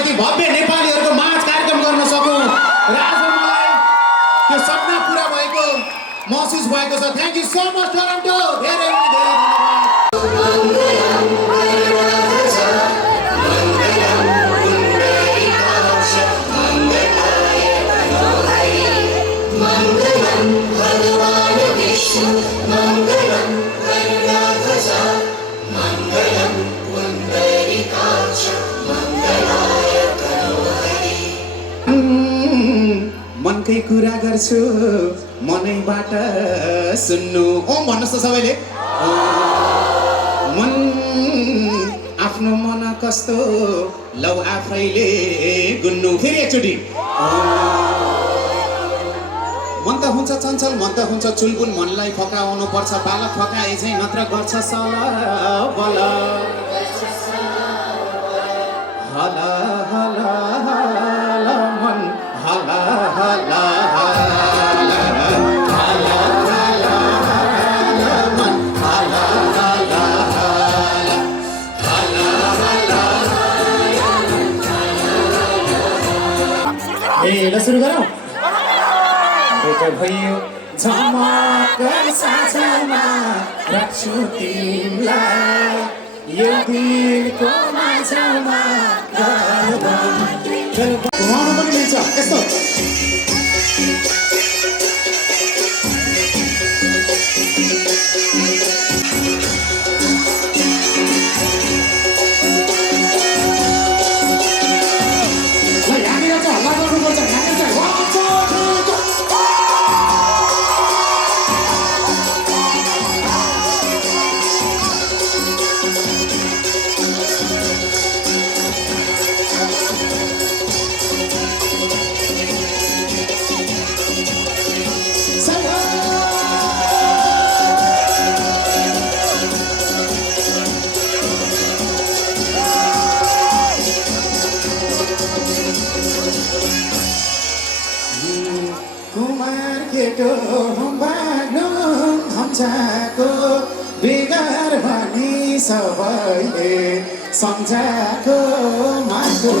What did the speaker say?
यति भव्य नेपालीहरूको माझ कार्यक्रम गर्न सकौँ र आज मलाई त्यो सपना पुरा भएको महसुस भएको छ। Thank you so much Toronto. धेरै मनकै कुरा गर्छु मनैबाट सुन्नु। ओम भन्नुहोस् त सबैले। मन आफ्नो मन कस्तो लौ आफैले गुन्नु। फेरि एकचोटि। मन त हुन्छ चञ्चल, मन त हुन्छ चुलबुल, मनलाई फकाउनु पर्छ बालक फकाए चाहिँ नत्र गर्छ सल बल। हला हला हला मन हला हला हला हला हला हला मन हला हला हला हला हला। ए ल सुरु गरौँ। भेट भयो झमक साँझमा राख्छु तिमीलाई यो दिलको माझमा घुमाउनु पनि मिल्छ यस्तो। यहाँनिर चाहिँ हल्ला गर्नुपर्छ। यहाँनिर चाहिँ कुमार केटो बाग्नु सम्झाको बिगार भनी सबैले सम्झाको मागो